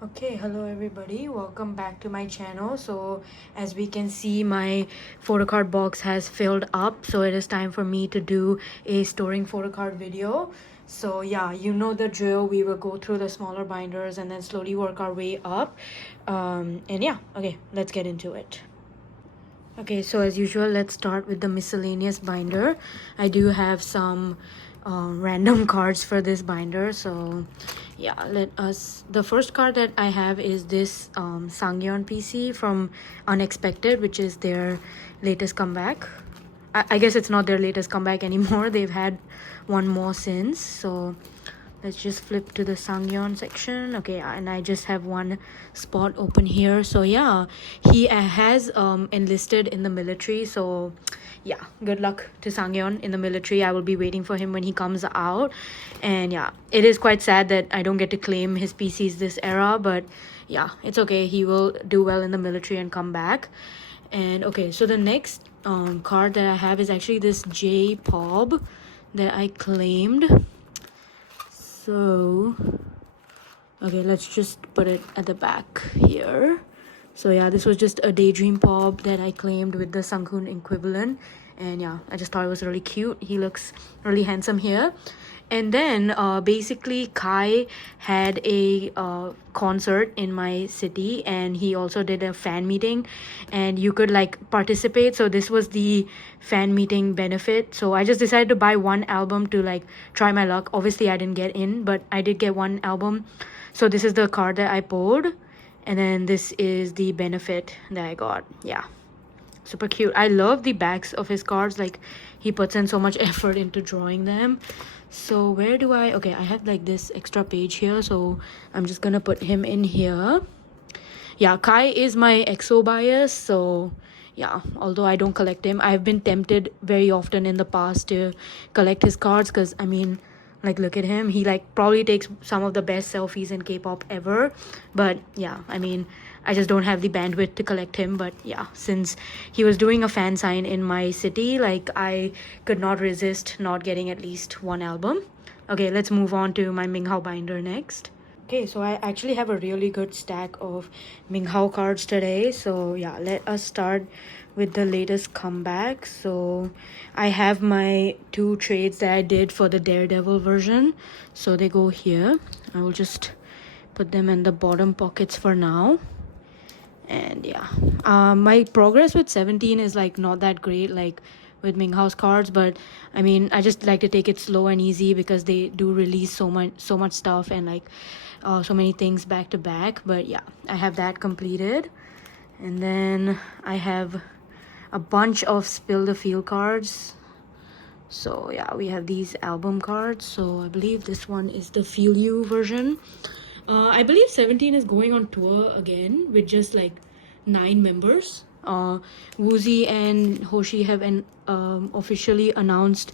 Okay, hello everybody, welcome back to my channel. So as we can see, my photocard box has filled up, so it is time for me to do a storing photocard video. So yeah, you know the drill. We will go through the smaller binders and then slowly work our way up. And yeah, okay, let's get into it. Okay, so as usual, let's start with the miscellaneous binder. I do have some random cards for this binder, so yeah, the first card that I have is this Sunghoon PC from Unexpected, which is their latest comeback. I guess it's not their latest comeback anymore. They've had one more since. So let's just flip to the Sunghoon section. Okay, and I just have one spot open here. So yeah, he has enlisted in the military. So yeah, good luck to Sunghoon in the military. I will be waiting for him when he comes out. And yeah, it is quite sad that I don't get to claim his PCs this era, but yeah, it's okay. He will do well in the military and come back. And okay, so the next card that I have is actually this J-Pop that I claimed. So okay, let's just put it at the back here. So yeah, this was just a daydream pop that I claimed with the Sunghoon equivalent. And yeah, I just thought it was really cute. He looks really handsome here. And then basically Kai had a concert in my city, and he also did a fan meeting, and you could like participate. So this was the fan meeting benefit. So I just decided to buy one album to like try my luck. Obviously I didn't get in, but I did get one album. So this is the card that I pulled, and then this is the benefit that I got. Yeah, super cute. I love the backs of his cards. Like, he puts in so much effort into drawing them. So where do I okay, I have like this extra page here, so I'm just gonna put him in here. Yeah, Kai is my EXO bias, so yeah, although I don't collect him, I've been tempted very often in the past to collect his cards, because I mean, like, look at him. He like probably takes some of the best selfies in K-pop ever. But yeah, I mean, I just don't have the bandwidth to collect him. But yeah, since he was doing a fan sign in my city, like, I could not resist not getting at least one album. Okay, let's move on to my Minghao binder next. Okay, so I actually have a really good stack of Minghao cards today. So yeah, let us start with the latest comeback. So I have my two trades that I did for the Daredevil version. So they go here. I will just put them in the bottom pockets for now. And yeah, my progress with 17 is like not that great, like with Minghao's cards, but I mean, I just like to take it slow and easy because they do release so much stuff, and like so many things back to back. But yeah, I have that completed. And then I have a bunch of Spill the Field cards. So yeah, we have these album cards. So I believe this one is the Feel You version. I believe 17 is going on tour again with just like 9 members. Woozy and Hoshi have been officially announced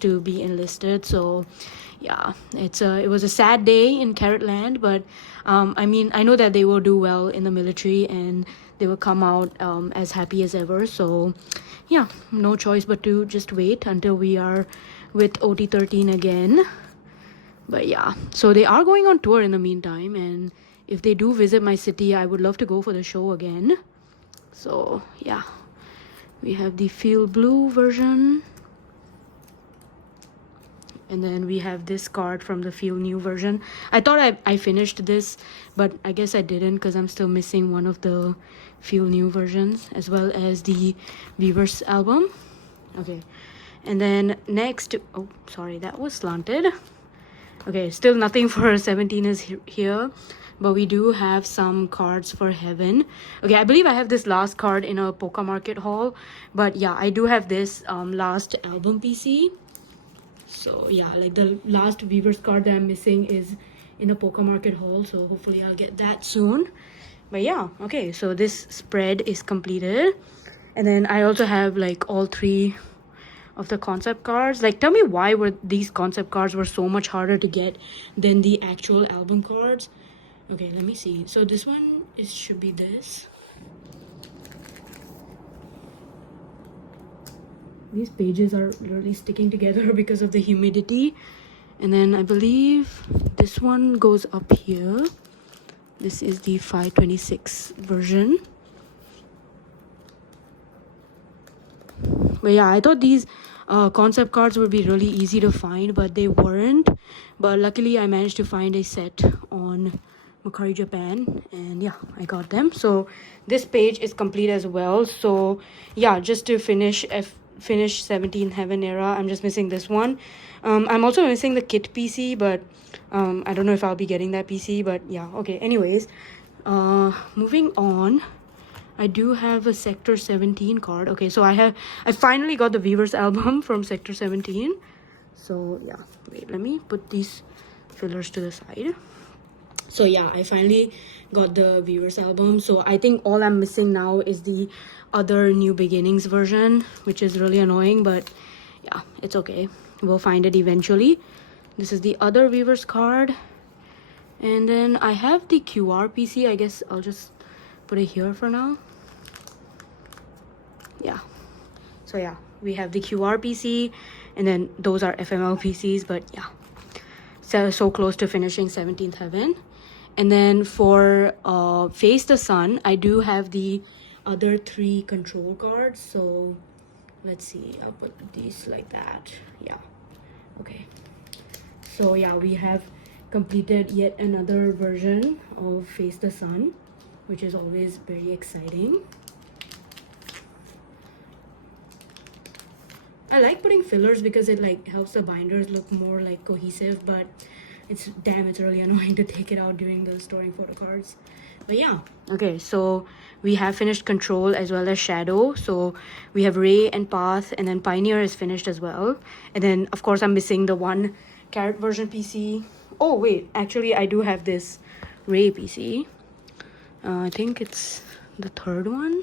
to be enlisted. So yeah, it was a sad day in Carrot Land, but I mean, I know that they will do well in the military and they will come out as happy as ever. So yeah, no choice but to just wait until we are with OT13 again. But yeah, so they are going on tour in the meantime, and if they do visit my city, I would love to go for the show again. So yeah, we have the Feel Blue version, and then we have this card from the Feel New version. I thought I finished this, but I guess I didn't, because I'm still missing one of the Feel New versions, as well as the Weverse album. Okay, and then next, oh sorry, that was slanted. Okay, still nothing for 17 is here, but we do have some cards for Heaven. Okay, I believe I have this last card in a Poca Market haul, but yeah, I do have this last album PC. So yeah, like the last Weverse card that I'm missing is in a Poca Market haul, so hopefully I'll get that soon. But yeah, okay, so this spread is completed. And then I also have like all 3 of the concept cards. Like, tell me why were these concept cards were so much harder to get than the actual album cards. Okay, let me see. So this one should be this. These pages are literally sticking together because of the humidity. And then I believe this one goes up here. This is the 526 version. But yeah, I thought these concept cards would be really easy to find, but they weren't. But luckily I managed to find a set on Mercari Japan, and yeah, I got them. So this page is complete as well. So yeah, just to finish 17th Heaven era, I'm just missing this one. I'm also missing the kit PC, but I don't know if I'll be getting that PC, but yeah, okay. Anyways, moving on, I do have a Sector 17 card. Okay, so I finally got the Weavers album from Sector 17. So yeah, wait, let me put these fillers to the side. So yeah, I finally got the Weavers album. So I think all I'm missing now is the other New Beginnings version, which is really annoying, but yeah, it's okay. We'll find it eventually. This is the other Weavers card. And then I have the QR PC. I guess I'll just put it here for now. Yeah. So yeah, we have the QR PC, and then those are FML PCs, but yeah. So close to finishing 17th Heaven. And then for Face the Sun, I do have the other 3 control cards. So let's see, I'll put these like that. Yeah, okay. So yeah, we have completed yet another version of Face the Sun, which is always very exciting. I like putting fillers because it like helps the binders look more like cohesive, but it's really annoying to take it out during the storing photo cards. But yeah, okay, so we have finished Control as well as Shadow. So we have Ray and Path, and then Pioneer is finished as well. And then of course I'm missing the 1 carat version PC. Oh wait, actually I do have this Ray PC. I think it's the 3rd one.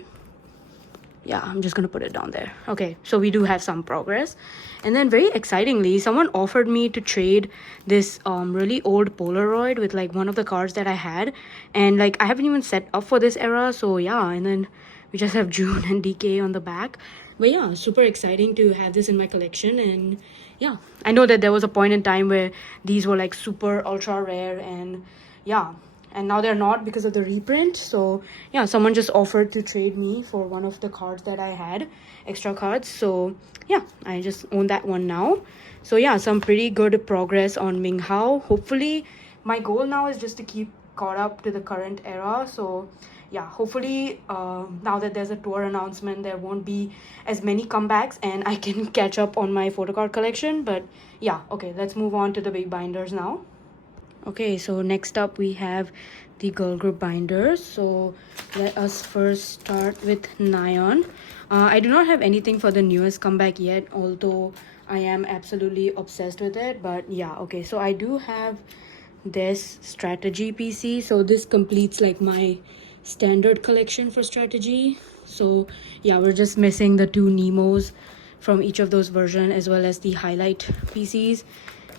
Yeah, I'm just gonna put it down there. Okay, so we do have some progress. And then very excitingly, someone offered me to trade this really old Polaroid with like one of the cards that I had, and like I haven't even set up for this era. So yeah, and then we just have June and DK on the back. But yeah, super exciting to have this in my collection. And yeah, I know that there was a point in time where these were like super ultra rare, and yeah, and now they're not because of the reprint. So yeah, someone just offered to trade me for one of the cards that I had, extra cards. So yeah, I just own that one now. So yeah, some pretty good progress on Ming Hao. Hopefully my goal now is just to keep caught up to the current era. So yeah, hopefully now that there's a tour announcement, there won't be as many comebacks and I can catch up on my photocard collection. But yeah, okay, let's move on to the big binders now. Okay, so next up we have the girl group binders. So let us first start with Nayeon. I do not have anything for the newest comeback yet, although I am absolutely obsessed with it. But yeah, okay, so I do have this strategy PC. So this completes like my standard collection for strategy. So yeah, we're just missing the 2 Nemos from each of those versions, as well as the highlight PCs.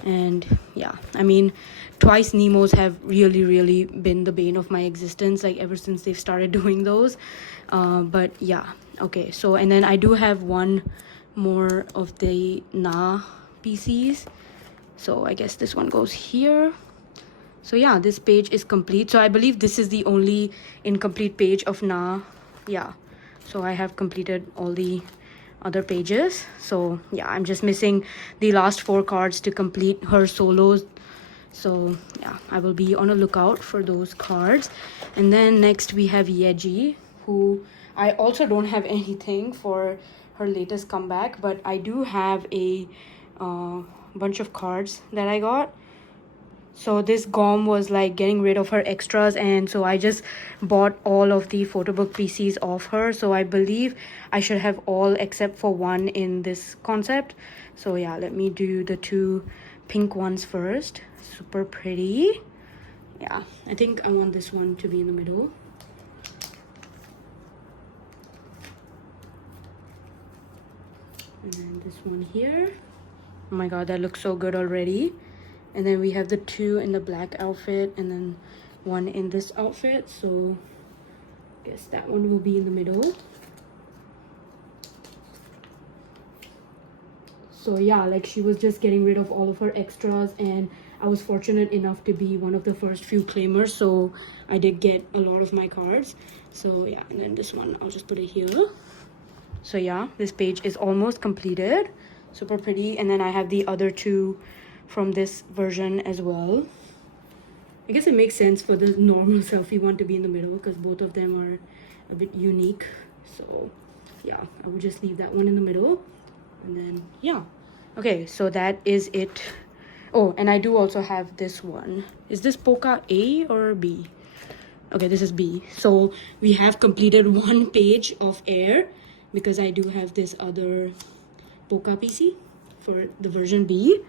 And yeah, I mean, twice Nemos have really been the bane of my existence, like ever since they've started doing those. But yeah, okay, so and then I do have 1 more of the Na PCs, so I guess this one goes here. So yeah, this page is complete. So I believe this is the only incomplete page of Na. Yeah, so I have completed all the other pages. So yeah, I'm just missing the last 4 cards to complete her solos. So yeah, I will be on a lookout for those cards. And then next we have Yeji, who I also don't have anything for her latest comeback, but I do have a bunch of cards that I got. So this GOM was like getting rid of her extras, and so I just bought all of the photo book PCs off her. So I believe I should have all except for 1 in this concept. So yeah, let me do the 2 pink ones first. Super pretty. Yeah, I think I want this one to be in the middle. And then this one here. Oh my god, that looks so good already. And then we have the 2 in the black outfit, and then 1 in this outfit. So I guess that one will be in the middle. So yeah, like she was just getting rid of all of her extras, and I was fortunate enough to be one of the first few claimers, so I did get a lot of my cards. So yeah, and then this one I'll just put it here. So yeah, this page is almost completed. Super pretty. And then I have the other two from this version as well. I guess it makes sense for the normal selfie one to be in the middle because both of them are a bit unique. So yeah, I will just leave that one in the middle. And then yeah, okay, so that is it. Oh, and I do also have this one. Is this Polka A or B? Okay, this is B. So we have completed one page of air because I do have this other Polka PC for the version B.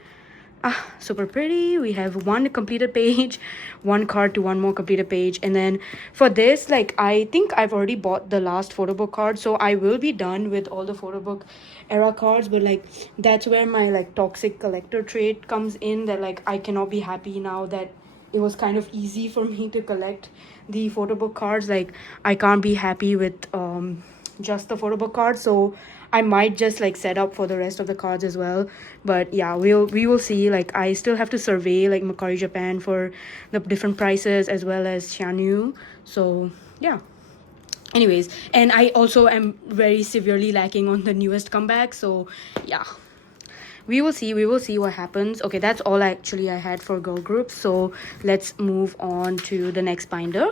Ah, super pretty. We have one completed page, one card to one more completed page. And then for this, like, I think I've already bought the last photo book card, so I will be done with all the photo book era cards. But like, that's where my like toxic collector trait comes in, that like I cannot be happy now that it was kind of easy for me to collect the photo book cards. Like, I can't be happy with just the photo book cards, so I might just like set up for the rest of the cards as well. But yeah, we will see. Like, I still have to survey like Mercari Japan for the different prices as well as Xianyu. So yeah, anyways, and I also am very severely lacking on the newest comeback. So yeah, we will see what happens. Okay, that's all actually I had for girl groups, so let's move on to the next binder.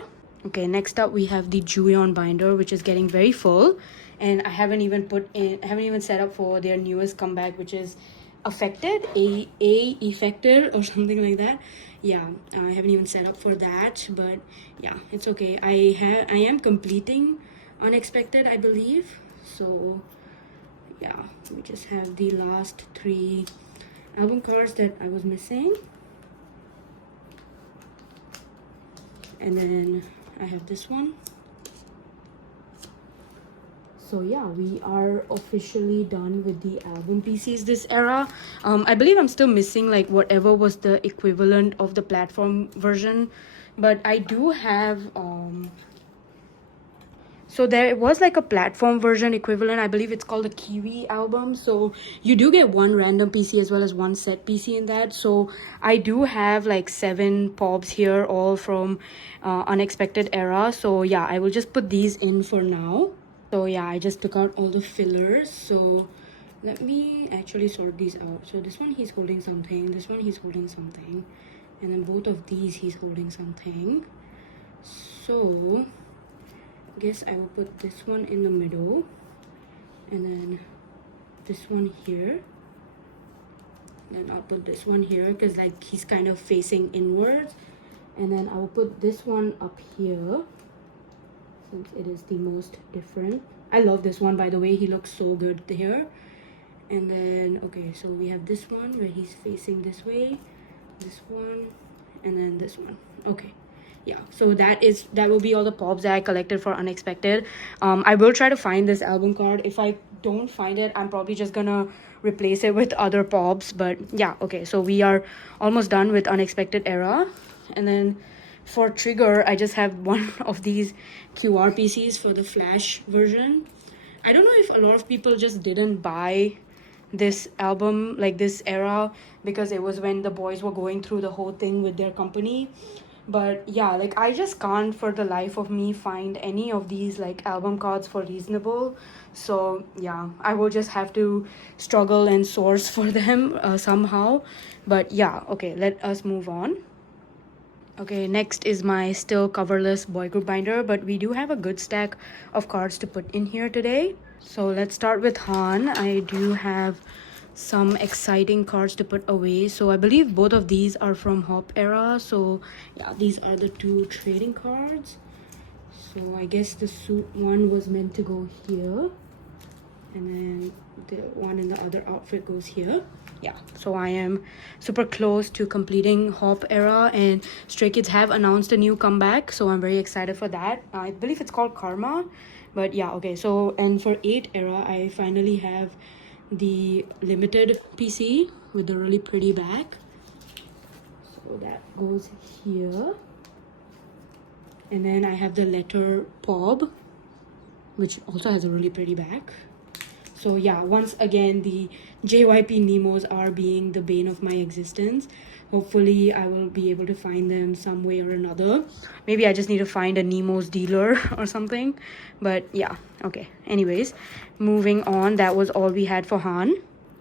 Okay, next up we have the Juyeon binder, which is getting very full, and I haven't even set up for their newest comeback, which is affected affected or something like that. Yeah, I haven't even set up for that, but yeah, it's okay. I am completing unexpected, I believe. So yeah, we just have the last 3 album cards that I was missing, and then I have this one. So yeah, we are officially done with the album PCs this era. I believe I'm still missing like whatever was the equivalent of the platform version, but I do have so there was like a platform version equivalent. I believe it's called the Kiwi album. So you do get one random PC as well as one set PC in that. So I do have like 7 pobs here, all from unexpected era. So yeah, I will just put these in for now. So yeah, I just took out all the fillers. So let me actually sort these out. So this one he's holding something, this one he's holding something, and then both of these he's holding something. So I guess I will put this one in the middle, and then this one here, and I'll put this one here because like he's kind of facing inwards, and then I will put this one up here since it is the most different. I love this one, by the way. He looks so good here. And then okay, so we have this one where he's facing this way, this one, and then this one. Okay, yeah, so that will be all the pops that I collected for unexpected. I will try to find this album card. If I don't find it, I'm probably just gonna replace it with other pops. But yeah, okay, so we are almost done with unexpected era. And then for trigger, I just have one of these QR PCs for the flash version. I don't know if a lot of people just didn't buy this album, like this era, because it was when the boys were going through the whole thing with their company. But yeah, like I just can't for the life of me find any of these like album cards for reasonable. So yeah, I will just have to struggle and source for them somehow. But yeah, okay, let us move on. Okay, next is my still coverless boy group binder, but we do have a good stack of cards to put in here today. So let's start with Han. I do have some exciting cards to put away. So I believe both of these are from Hop era. So yeah, these are the 2 trading cards. So I guess the suit one was meant to go here, and then the one in the other outfit goes here. Yeah, so I am super close to completing Hop era, and Stray Kids have announced a new comeback, so I'm very excited for that. I believe it's called Karma, but yeah, okay. So and for 8 era, I finally have the limited PC with the really pretty back. So that goes here, and then I have the letter Pob, which also has a really pretty back. So yeah, once again, the JYP Nemos are being the bane of my existence. Hopefully I will be able to find them some way or another. Maybe I just need to find a Nemo's dealer or something. But yeah, okay. Anyways, moving on. That was all we had for Han.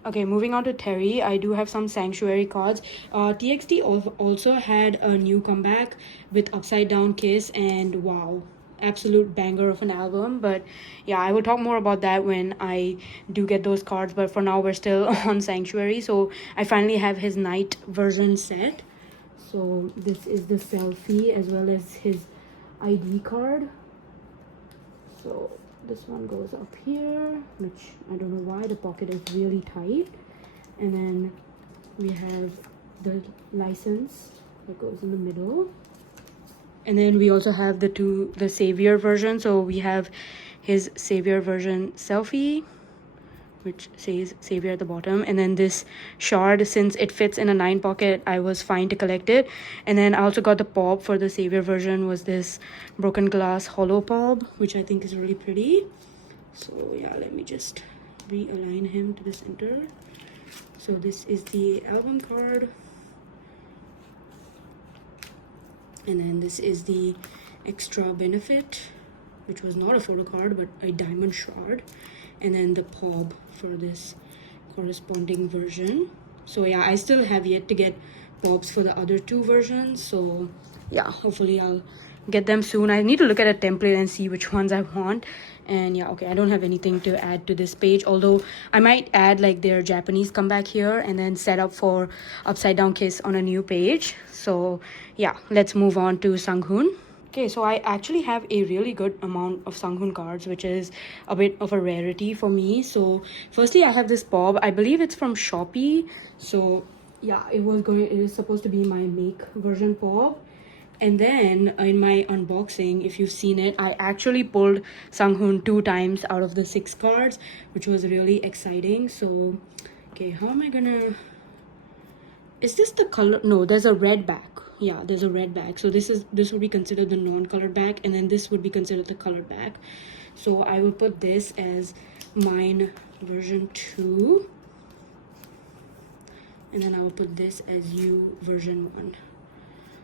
Okay, moving on to Terry, I do have some Sanctuary cards. TXT also had a new comeback with Upside Down Kiss, and wow, absolute banger of an album. But yeah, I will talk more about that when I do get those cards, but for now we're still on Sanctuary. So I finally have his night version set. So this is the selfie as well as his ID card. So this one goes up here, which I don't know why the pocket is really tight. And then we have the license that goes in the middle. And then we also have the Savior version. So we have his Savior version selfie, which says Savior at the bottom. And then this shard, since it fits in a 9 pocket, I was fine to collect it. And then I also got the pop for the Savior version, was this broken glass hollow pop, which I think is really pretty. So yeah, let me just realign him to the center. So this is the album card. And then this is the extra benefit, which was not a photo card, but a diamond shard. And then the pop for this corresponding version. So yeah, I still have yet to get pops for the other 2 versions. So yeah, hopefully I'll get them soon. I need to look at a template and see which ones I want. And yeah, okay, I don't have anything to add to this page, although I might add like their Japanese comeback here and then set up for Upside Down Kiss on a new page. So yeah, let's move on to Sunghoon. Okay, so I actually have a really good amount of Sunghoon cards, which is a bit of a rarity for me. So firstly, I have this pop. I believe it's from Shopee. So yeah, it is supposed to be my make version pop. And then in my unboxing, if you've seen it, I actually pulled Sunghoon 2 times out of the 6 cards, which was really exciting. So okay, how am I gonna, is this the color? No, there's a red back. Yeah, there's a red back. So this would be considered the non-colored back, and then this would be considered the colored back. So I will put this as mine version 2, and then I will put this as you version 1.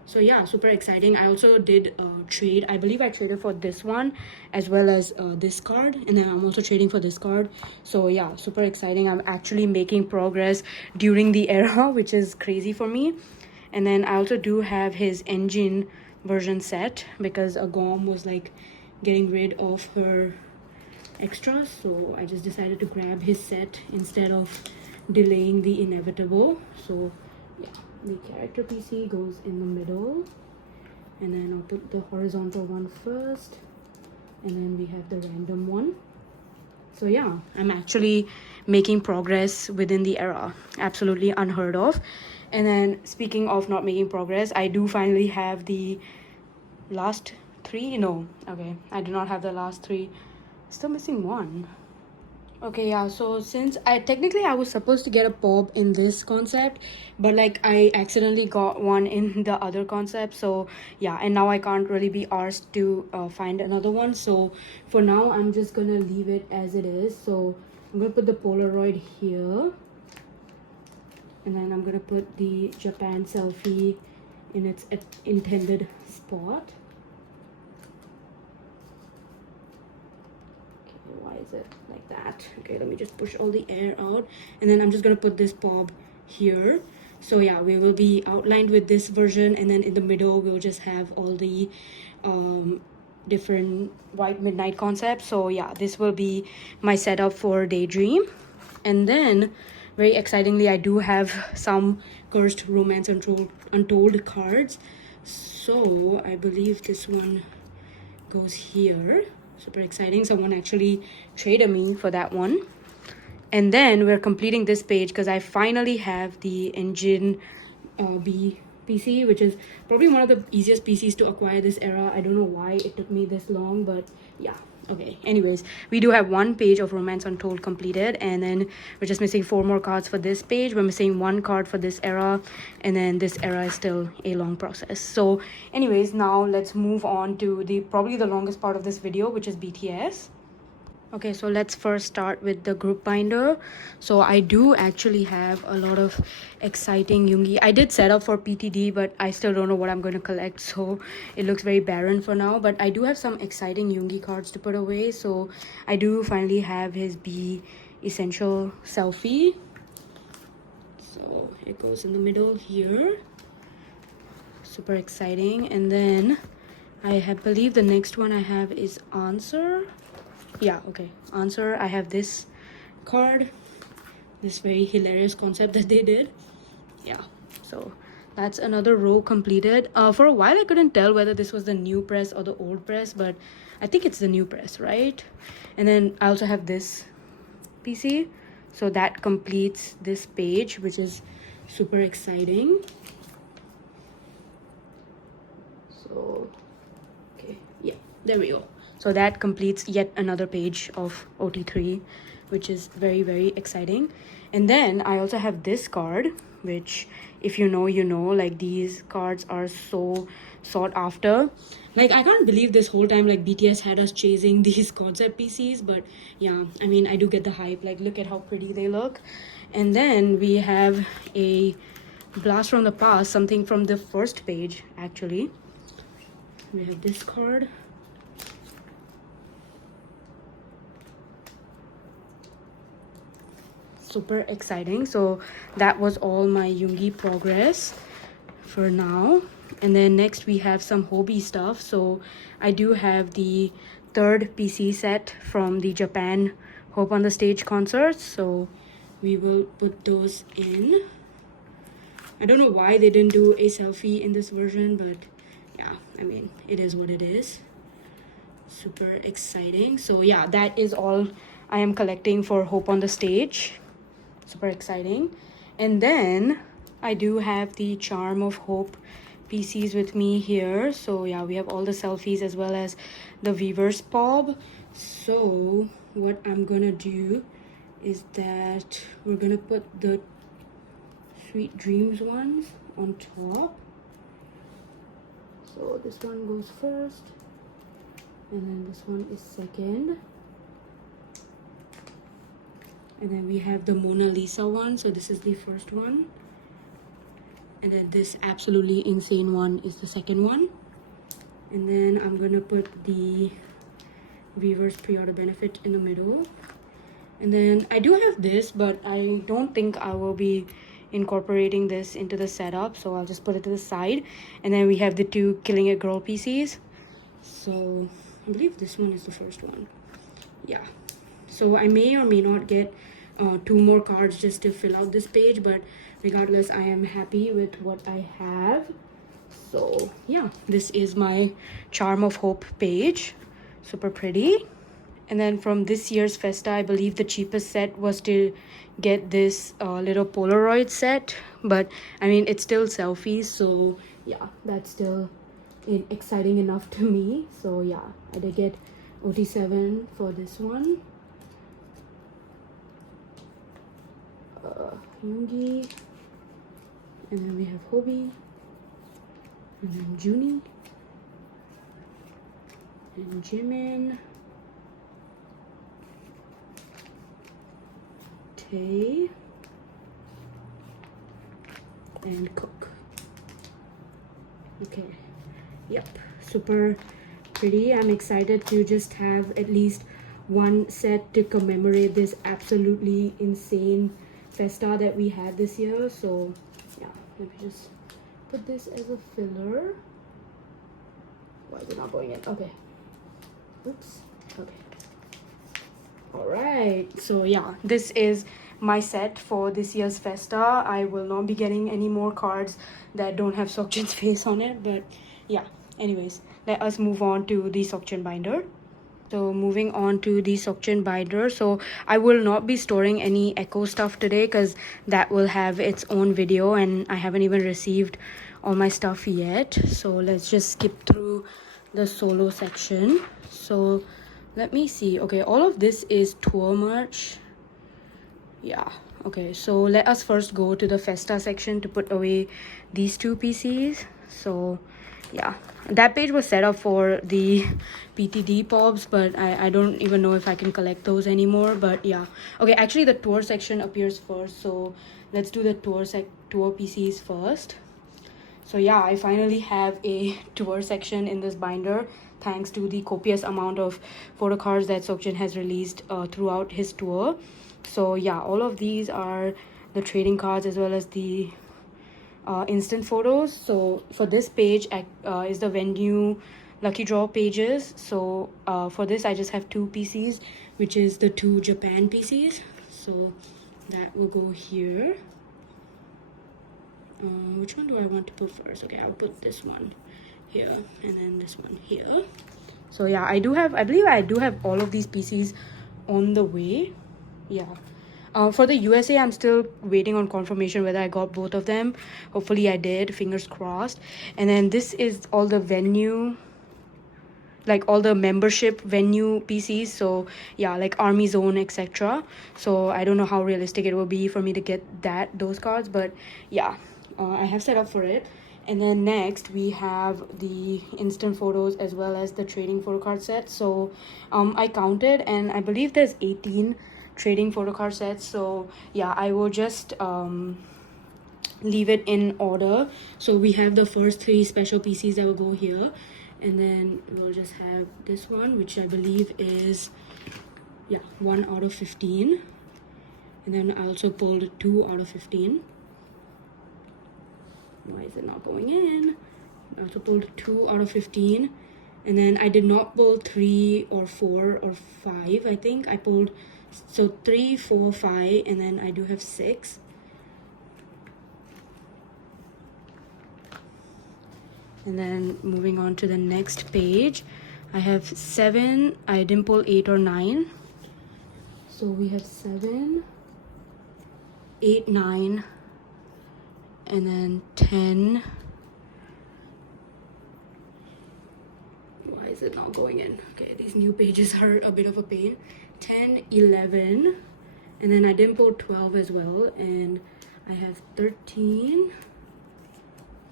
So yeah, super exciting. I also did trade. I believe I traded for this one as well as this card, and then I'm also trading for this card. So yeah, super exciting. I'm actually making progress during the era, which is crazy for me. And then I also do have his engine version set because Agom was like getting rid of her extras, so I just decided to grab his set instead of delaying the inevitable. So yeah, the character PC goes in the middle, and then I'll put the horizontal one first, and then we have the random one. So yeah, I'm actually making progress within the era. Absolutely unheard of. And then speaking of not making progress, I do finally have the last 3. No, okay, I do not have the last 3. Still missing 1. Okay, yeah, so since I was supposed to get a pop in this concept, but like I accidentally got one in the other concept. So yeah, and now I can't really be arsed to find another one. So for now, I'm just gonna leave it as it is. So I'm gonna put the Polaroid here, and then I'm gonna put the Japan selfie in its intended spot. Why is it like that? Okay, let me just push all the air out, and then I'm just gonna put this pop here. So yeah, we will be outlined with this version, and then in the middle we'll just have all the different white midnight concepts. So yeah, this will be my setup for Daydream. And then very excitingly, I do have some Cursed Romance Untold cards. So I believe this one goes here. Super exciting. Someone actually traded me for that one. And then we're completing this page because I finally have the Engine B PC, which is probably one of the easiest PCs to acquire this era. I don't know why it took me this long, but yeah. Okay, anyways, we do have 1 page of Romance Untold completed, and then we're just missing 4 more cards for this page. We're missing 1 card for this era, and then this era is still a long process. So anyways, now let's move on to probably the longest part of this video, which is BTS. Okay, so let's first start with the group binder. So I do actually have a lot of exciting Yoongi. I did set up for PTD, but I still don't know what I'm going to collect, so it looks very barren for now. But I do have some exciting Yoongi cards to put away. So I do finally have his B Essential selfie. So it goes in the middle here. Super exciting. And then I believe the next one I have is Answer. Yeah, okay, Answer. I have this card, this very hilarious concept that they did. Yeah, so that's another row completed. For a while I couldn't tell whether this was the new press or the old press, but I think it's the new press, right? And then I also have this PC, so that completes this page, which is super exciting. So okay, yeah, there we go. So that completes yet another page of OT3, which is very, very exciting. And then I also have this card, which if you know, you know, like these cards are so sought after. Like I can't believe this whole time like BTS had us chasing these concept PCs, but yeah, I mean, I do get the hype. Like look at how pretty they look. And then we have a blast from the past, something from the first page actually. We have this card. Super exciting. So that was all my Yoongi progress for now. And then next we have some hobby stuff. So I do have the third PC set from the Japan Hope on the Stage concerts. So we will put those in. I don't know why they didn't do a selfie in this version, but yeah, I mean, it is what it is. Super exciting. So yeah, that is all I am collecting for Hope on the Stage. Super exciting. And then I do have the Charm of Hope PCs with me here. So yeah, we have all the selfies as well as the Weavers Pob. So what I'm gonna do is that we're gonna put the Sweet Dreams ones on top. So this one goes first, and then this one is second. And then we have the Mona Lisa one. So this is the first one. And then this absolutely insane one is the second one. And then I'm going to put the Weavers Pre-Order Benefit in the middle. And then I do have this, but I don't think I will be incorporating this into the setup. So I'll just put it to the side. And then we have the two Killing It Girl PCs. So I believe this one is the first one. Yeah. So I may or may not get 2 more cards just to fill out this page, but regardless, I am happy with what I have. So yeah, this is my Charm of Hope page. Super pretty. And then from this year's Festa, I believe the cheapest set was to get this little Polaroid set, but I mean, it's still selfies, so yeah, that's still exciting enough to me. So yeah, I did get OT7 for this one. Yoongi, and then we have Hobie, and then Junie, and Jimin, Tae, and Cook. Okay, yep, super pretty. I'm excited to just have at least one set to commemorate this absolutely insane Festa that we had this year. So yeah, let me just put this as a filler. Why is it not going in? Okay, oops. Okay, all right, so yeah, this is my set for this year's Festa. I will not be getting any more cards that don't have Seokjin's face on it, but yeah, anyways, let us move on to the Seokjin binder. So moving on to the Seokjin binder. So I will not be storing any Echo stuff today because that will have its own video and I haven't even received all my stuff yet. So let's just skip through the solo section. So let me see. Okay, all of this is tour merch. Yeah, okay, so let us first go to the Festa section to put away these two PCs. So yeah, that page was set up for the PTD pobs, but I don't even know if I can collect those anymore. But yeah, okay, actually the tour section appears first, so let's do the tour PCs first. So yeah, I finally have a tour section in this binder thanks to the copious amount of photocards that Seokjin has released throughout his tour. So yeah, all of these are the trading cards as well as the instant photos. So for this page is the venue lucky draw pages. So for this I just have 2 PCs, which is the 2 Japan PCs. So that will go here. Which one do I want to put first? Okay, I'll put this one here and then this one here. So yeah, I believe I do have all of these PCs on the way. Yeah. For the USA, I'm still waiting on confirmation whether I got both of them. Hopefully I did, fingers crossed. And then this is all the venue, like all the membership venue PCs. So yeah, like Army Zone, etc. So I don't know how realistic it will be for me to get those cards, but yeah, I have set up for it. And then next we have the instant photos as well as the trading photo card set. So I counted and I believe there's 18 trading photo card sets. So yeah, I will just leave it in order. So we have the first 3 special PCs that will go here, and then we'll just have this one, which I believe is 1 out of 15, and then I also pulled 2 out of 15. Why is it not going in? I also pulled 2 out of 15, and then I did not pull 3 or 4 or 5. I think I pulled 3, 4, 5, and then I do have 6. And then moving on to the next page, I have 7. I didn't pull 8 or 9. So we have 7, 8, 9, and then 10. Why is it not going in? Okay, these new pages are a bit of a pain. 10, 11, and then I didn't pull 12 as well, and I have 13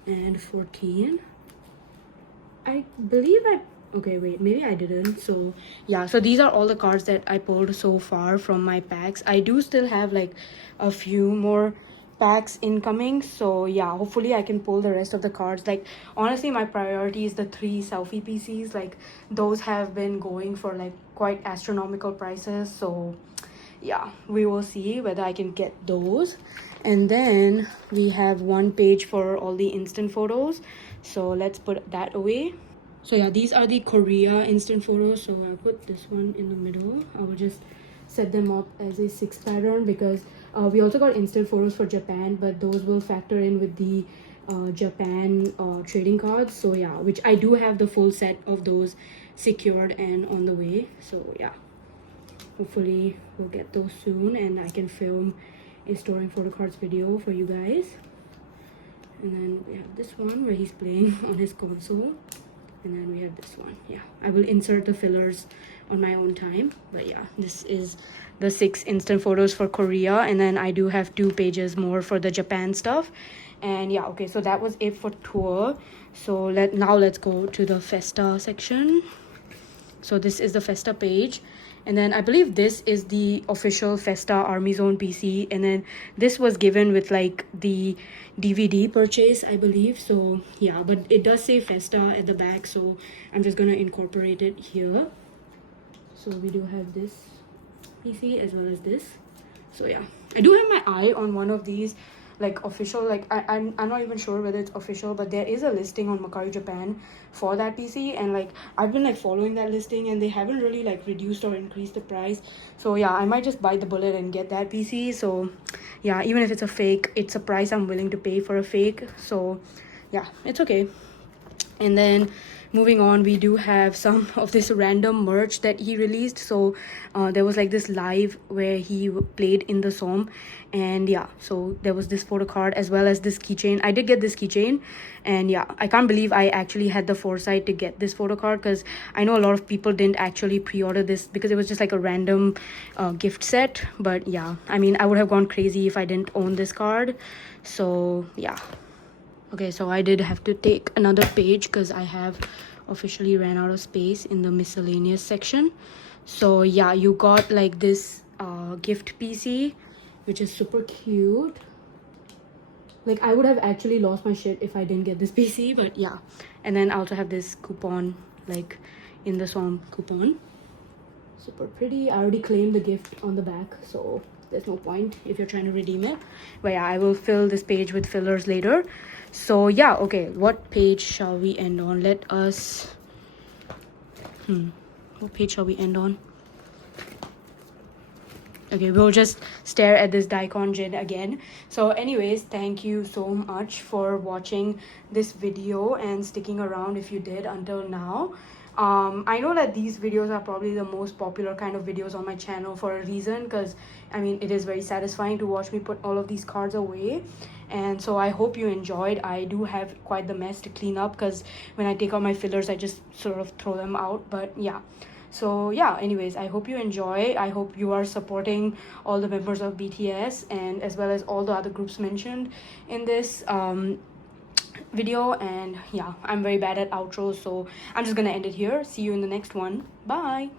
and 14. I believe okay, wait, maybe I didn't. So yeah, so these are all the cards that I pulled so far from my packs. I do still have like a few more packs incoming, so yeah, hopefully I can pull the rest of the cards. Like honestly, my priority is the 3 selfie PCs. Like those have been going for like quite astronomical prices, so yeah, we will see whether I can get those. And then we have 1 page for all the instant photos, so let's put that away. So yeah, these are the Korea instant photos, so I'll put this one in the middle. I will just set them up as a 6 pattern because we also got instant photos for Japan, but those will factor in with the Japan trading cards. So yeah, which I do have the full set of those secured and on the way. So yeah, hopefully we'll get those soon and I can film a storing photo cards video for you guys. And then we have this one where he's playing on his console, and then we have this one. Yeah, I will insert the fillers on my own time, but yeah, this is the 6 instant photos for Korea, and then I do have 2 pages more for the Japan stuff. And yeah, okay, so that was it for tour. So now let's go to the Festa section. So this is the Festa page, and then I believe this is the official Festa Army Zone PC, and then this was given with like the DVD purchase, I believe. So yeah, but it does say Festa at the back, so I'm just gonna incorporate it here. So we do have this PC as well as this. So yeah, I do have my eye on one of these like official, like I'm not even sure whether it's official, but there is a listing on Mercari Japan for that PC, and like I've been like following that listing and they haven't really like reduced or increased the price. So yeah, I might just bite the bullet and get that PC. So yeah, even if it's a fake, it's a price I'm willing to pay for a fake. So yeah, it's okay. And then moving on, we do have some of this random merch that he released. So there was like this live where he played in the Som, and yeah, so there was this photo card as well as this keychain. I did get this keychain, and yeah, I can't believe I actually had the foresight to get this photo card, because I know a lot of people didn't actually pre-order this because it was just like a random gift set. But yeah, I mean, I would have gone crazy if I didn't own this card. So yeah, Okay, so I did have to take another page because I have officially ran out of space in the miscellaneous section. So yeah, you got like this gift PC, which is super cute. Like, I would have actually lost my shit if I didn't get this PC, but yeah. And then I also have this coupon, like in the song coupon. Super pretty. I already claimed the gift on the back, so there's no point if you're trying to redeem it. But yeah, I will fill this page with fillers later. So yeah, okay, what page shall we end on? Let us what page shall we end on? Okay, we'll just stare at this daikon jin again. So anyways, thank you so much for watching this video and sticking around if you did until now. I know that these videos are probably the most popular kind of videos on my channel for a reason, because I mean, it is very satisfying to watch me put all of these cards away. And so I hope you enjoyed. I do have quite the mess to clean up because when I take out my fillers, I just sort of throw them out. But yeah, so yeah, anyways, I hope you enjoy. I hope you are supporting all the members of BTS, and as well as all the other groups mentioned in this video. And yeah, I'm very bad at outros, so I'm just gonna end it here. See you in the next one. Bye.